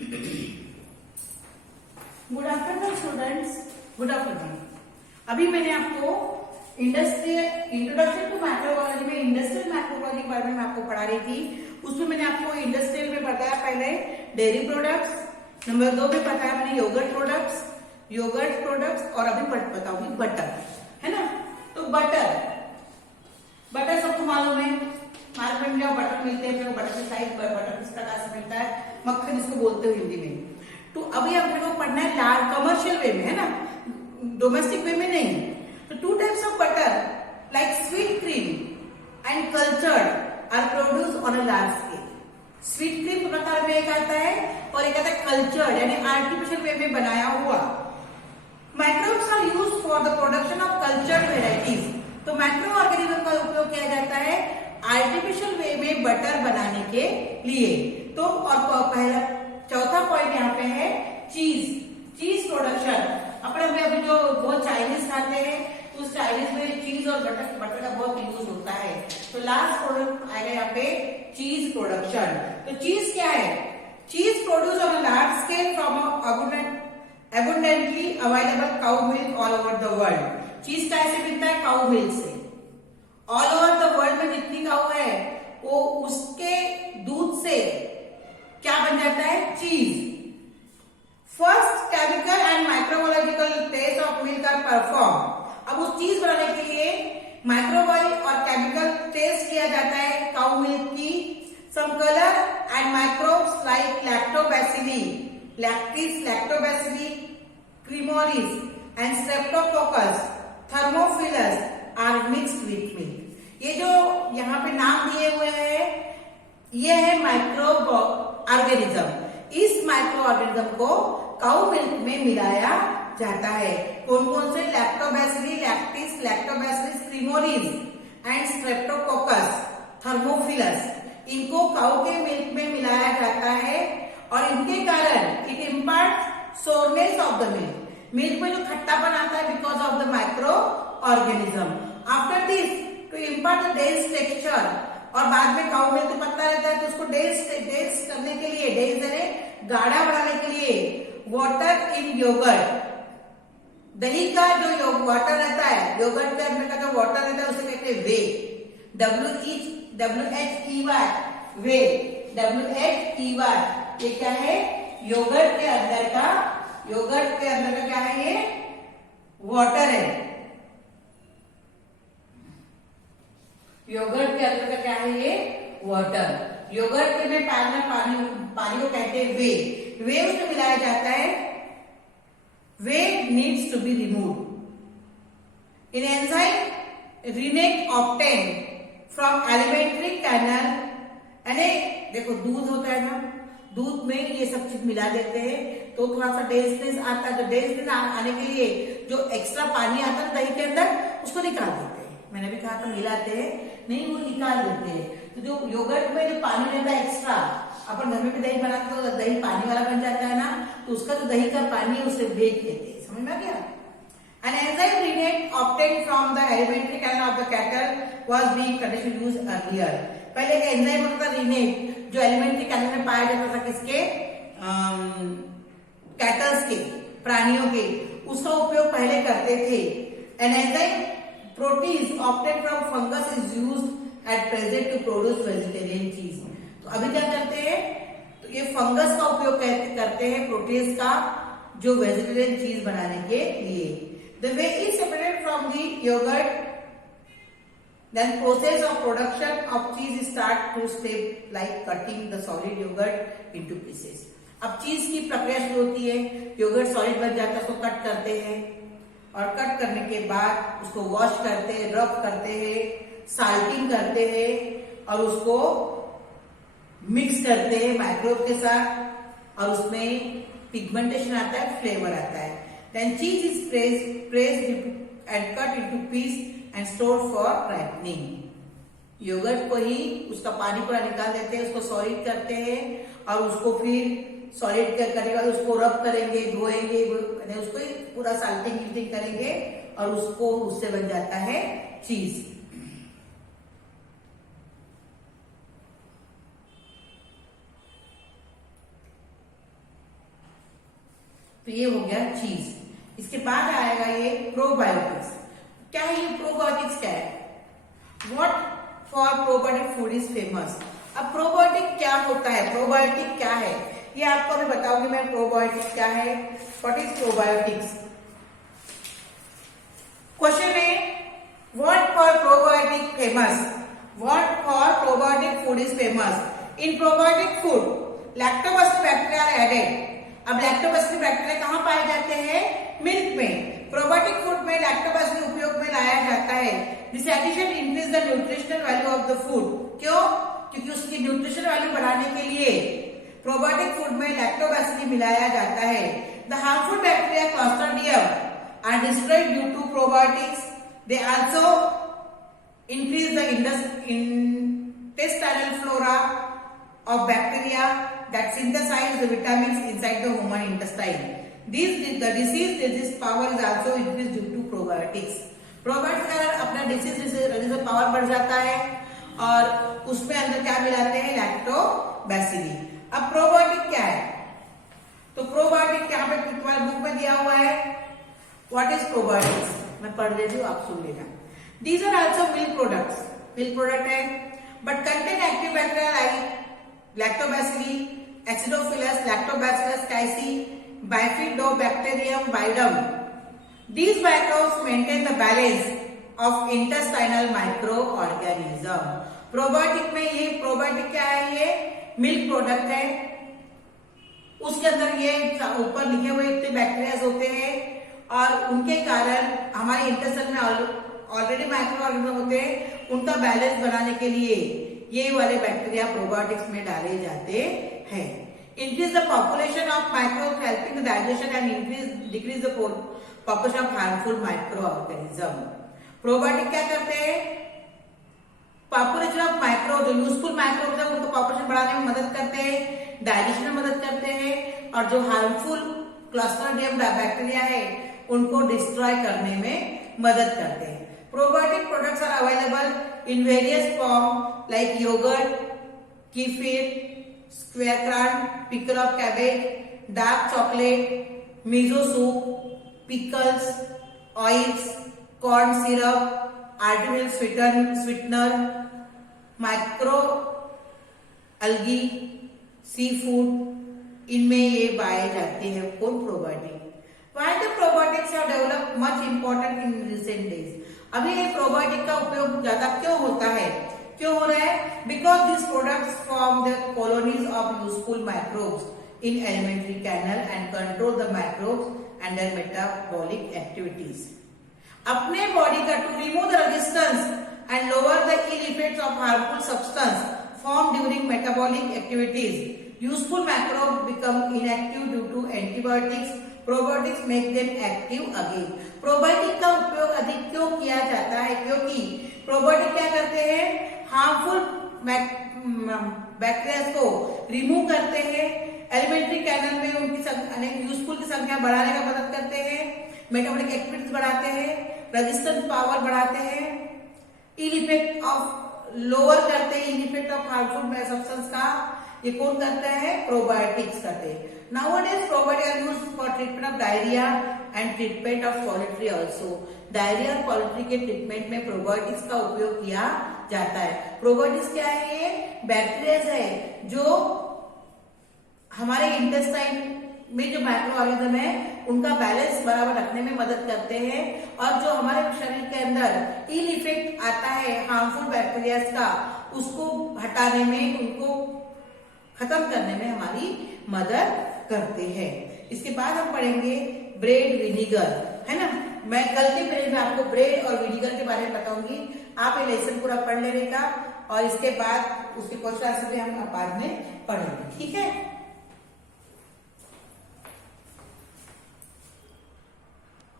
Good afternoon students, good afternoon. अभी मैंने आपको इंट्रोडक्शन टू माइक्रोबायोलॉजी में इंडस्ट्रियल माइक्रोबायोलॉजी के बारे में आपको पढ़ा रही थी। उसमें मैंने आपको इंडस्ट्रियल में बताया पहले डेयरी प्रोडक्ट्स, नंबर 2 में बताया मैंने योगर्ट प्रोडक्ट्स और अभी बताऊंगी बटर, है ना। तो बटर सबको मालूम है, मार्केट में जब बटर मिलते हैं बटर की साइज बटर किस प्रकार से मिलता है, मक्खन जिसको बोलते हो हिंदी में। तो अभी अपने को पढ़ना है लार्ज कमर्शियल वे में, है ना, डोमेस्टिक वे में नहीं। तो 2 types of butter like sweet cream and cultured are produce on a large scale. Sweet cream प्रकार में एक आता है और एक आता है कल्चर्ड यानी आर्टिफिशियल वे में बनाया हुआ। Microbes are used for the production of cultured varieties. तो माइक्रो ऑर्गेनिज्म का उपयोग किया जाता है आर्टिफिशियल वे में बटर बनाने के लिए। तो और पहला चौथा पॉइंट यहाँ पे है चीज प्रोडक्शन। अपने में अभी जो बहुत चाइनीज खाते हैं तो उस चाइनीज में चीज और बटर का बहुत यूज होता है। तो लास्ट प्रोडक्ट आएगा यहाँ पे चीज प्रोडक्शन। तो चीज क्या है? चीज produce on a large scale from abundantly available cow milk all over the world। चीज कैसे मिलता है? काउ मिल्क से। ऑल ओवर द वर्ल्ड में जितनी काउ है वो उसके दूध से क्या बन जाता है? चीज। First chemical and microbiological test of milk are perform. अब उस चीज बनाने के लिए माइक्रोबायोल और केमिकल टेस्ट किया जाता है काउ मिल्क की। Some colour and microbes like lactobacilli, lactobacilli cremoris and streptococcus thermophilus are mixed with milk. ये जो यहाँ पे नाम दिए हुए हैं ये है माइक्रो ऑर्गेनिज्म। इस माइक्रो ऑर्गेनिज्म को काउ मिल्क में मिलाया जाता है। कौन कौन से? Lactobacilli lactobacillus cremoris and streptococcus thermophilus. इनको काउ के मिल्क में मिलाया जाता है और इनके कारण it impart sourness of the milk में जो खट्टापन आता है because of the micro organism. After this to impart the dense texture, और बाद में काउ मिल्क तो पतला रहता है तो उसको डेंस करने के लिए, डेंस यानी गाढ़ा बनाने के लिए वाटर इन योगर्ट, दही का जो वाटर रहता है, योगर्ट के अंदर का जो वाटर रहता है उसे कहते हैं वे, WHEY वे, WHEY। ये क्या है? योगर्ट के अंदर का क्या है? ये वाटर है। योगर्ट के अंदर का क्या है? ये वाटर। योगर्ट में पानी को कहते हैं वे उसमें मिलाया जाता है। Whey needs to be remove in enzyme rennet obtain from alimentary canal. यानी देखो दूध होता है ना, दूध में ये सब चीज मिला देते हैं तो थोड़ा सा डेंसनेस आता है। तो डेंसनेस आने के लिए जो एक्स्ट्रा पानी आता है दही के अंदर उसको निकाल देते हैं। मैंने भी कहा था मिलाते हैं नहीं, वो निकाल देते हैं। तो जो योगर्ट में जो पानी रहता है एक्स्ट्रा, अपन घर में भी दही बनाते तो दही पानी वाला बन जाता है ना, तो उसका जो दही का पानी है उसे बेच देते हैं। समझ में आ गया? An enzyme renate obtained from the alimentary canal of the cattle was being traditionally used earlier। पहले एक एंजाइम होता था रिनेट, जो एलिमेंट्री कैनल में पाया जाता था किसके? कैटल्स के, प्राणियों के, उसका उपयोग पहले करते थे। An enzyme protease obtained from fungus is used at present to produce vegetarian cheese। तो अभी क्या करते हैं? तो ये फंगस का उपयोग करते हैं प्रोटीज का, जो वेजिटेरियन चीज बनाने के लिए। The whey is separated from the yogurt, then process of production of cheese start to step like cutting the solid yogurt into pieces। अब चीज की प्रक्रिया शुरू होती है, योगर्ट सॉलिड बन जाता है, उसको कट करते हैं और कट करने के बाद उसको वॉश करते हैं, रब करते हैं, साल्टिंग करते हैं और उसको मिक्स करते हैं माइक्रोब के साथ और उसमें पिगमेंटेशन आता है, फ्लेवर आता है। Then cheese is pressed and cut into piece and stored for ripening। Yogurt को ही उसका पानी पूरा निकाल देते हैं, उसको सॉलिड करते हैं और उसको फिर सॉलिड करने के बाद उसको रब करेंगे, धोएंगे, उसको पूरा साल्टिंग करेंगे और उसको उससे बन जाता है चीज। तो ये हो गया चीज। इसके बाद आएगा ये प्रोबायोटिक्स। क्या है ये प्रोबायोटिक्स? क्या है? What for probiotic food is famous. अब प्रोबायोटिक क्या होता है, प्रोबायोटिक क्या है, ये आपको मैं बताऊंगी मैं। प्रोबायोटिक क्या है, व्हाट इज प्रोबायोटिक्स। क्वेश्चन है what for probiotic famous, what for probiotic food is famous. In probiotic food lactobacillus bacteria are added. अब लैक्टोबैसिलस बैक्टीरिया कहाँ पाए जाते हैं? मिल्क में। प्रोबायोटिक फूड में लैक्टोबैसिलस उपयोग में लाया जाता है। This addition increase the nutritional value of the food. क्यों? क्योंकि उसकी न्यूट्रिशन वैल्यू बढ़ाने के लिए प्रोबायोटिक फूड में लैक्टोबैसिलस मिलाया जाता है। The harmful bacteria clostridium are destroyed due to probiotics. They also increase the intestinal flora of bacteria that synthesize the vitamins inside the human intestine. The disease resist power is also increased due to probiotics. Probiotics के कारण अपना disease resistance power बढ़ जाता है और उसमें अंदर क्या मिलाते हैं? लैक्टोबैसिली। अब प्रोबायोटिक क्या है? तो प्रोबायोटिक यहाँ पे तुम्हारे बुक में दिया हुआ है। What is probiotics? मैं पढ़ देती हूँ, आप सुन लेना। These are also milk products. Milk product है, but contain active bacteria like lactobacilli, acidophilus, lactobacillus casei, bifidobacterium bidum. These microbes maintain the balance of intestinal microorganism. Probiotic में ये प्रोबायोटिक क्या है? ये मिल्क प्रोडक्ट है। उसके अंदर ये ऊपर लिखे हुए इतने बैक्टीरिया होते हैं और उनके कारण हमारे इंटेस्टाइन में ऑलरेडी माइक्रो ऑर्गेनिज्म होते हैं, उनका बैलेंस बनाने के लिए ये वाले बैक्टीरिया प्रोबायोटिक्स में डाले जाते हैं। Increase the population of microbes helping the digestion and decrease the population of harmful micro organism. Probiotic क्या करते हैं? पॉपुलेशन ऑफ माइक्रो, जो यूजफुल माइक्रोब्स है उनका पॉपुलेशन बढ़ाने में मदद करते हैं, डाइजेशन में मदद करते हैं, और जो हार्मफुल क्लॉस्ट्रिडियम बैक्टीरिया है उनको डिस्ट्रॉय करने में मदद करते हैं। Probiotic products are available in various forms like yogurt, kefir, sauerkraut, pickle of cabbage, dark chocolate, miso soup, pickles, oils, corn syrup, artificial sweetener, micro algae, seafood, इनमें ये पाए जाते हैं। कौन? Probiotic. Why the probiotics have developed much important in recent days? अभी ये probiotic का उपयोग ज्यादा क्यों होता है? क्यों हो रहा है? Because these products form the colonies of useful microbes in alimentary canal and control the microbes and their metabolic activities. अपने बॉडी का to remove the resistance and lower the ill effects of harmful substance formed during metabolic activities. Useful microbes become inactive due to antibiotics. Probiotics make them active again. Probiotic का उपयोग अधिक क्यों किया जाता है? क्योंकि प्रोबायोटिक क्या करते हैं? हार्मफुल बैक्टीरिया को रिमूव करते हैं, एलिमेंट्री कैनल में उनकी यूजफुल की संख्या बढ़ाने का मदद करते हैं, मेटाबॉलिक एक्टिविटीज बढ़ाते हैं, रेजिस्टेंस पावर बढ़ाते हैं, इल इफेक्ट ऑफ लोअर करते हैं, ill effect of harmful substance का ये कौन करता है? प्रोबायोटिक्स करते हैं। Nowadays, probiotics are used for treatment of diarrhea and treatment of poultry also. Diarrhoea और पोल्ट्री के ट्रीटमेंट में प्रोबायोटिक्स का उपयोग किया जाता है। प्रोबायोटिक्स क्या है? ये बैक्टीरिया है जो हमारे इंटेस्टाइन में जो माइक्रो ऑर्गेनिज्म है उनका बैलेंस बराबर रखने में मदद करते हैं, और जो हमारे शरीर के अंदर इल इफेक्ट आता है हार्मफुल बैक्टीरिया का, उसको हटाने में, उनको खत्म करने में हमारी मदद करते हैं। इसके बाद हम पढ़ेंगे ब्रेड विनीगर, है ना। मैं कल के पीरियड में आपको ब्रेड और विनीगर के बारे में बताऊंगी। आप ये लेसन पूरा पढ़ लेने का, और इसके बाद उसके क्वेश्चन आंसर भी हम बाद में पढ़ेंगे, ठीक है।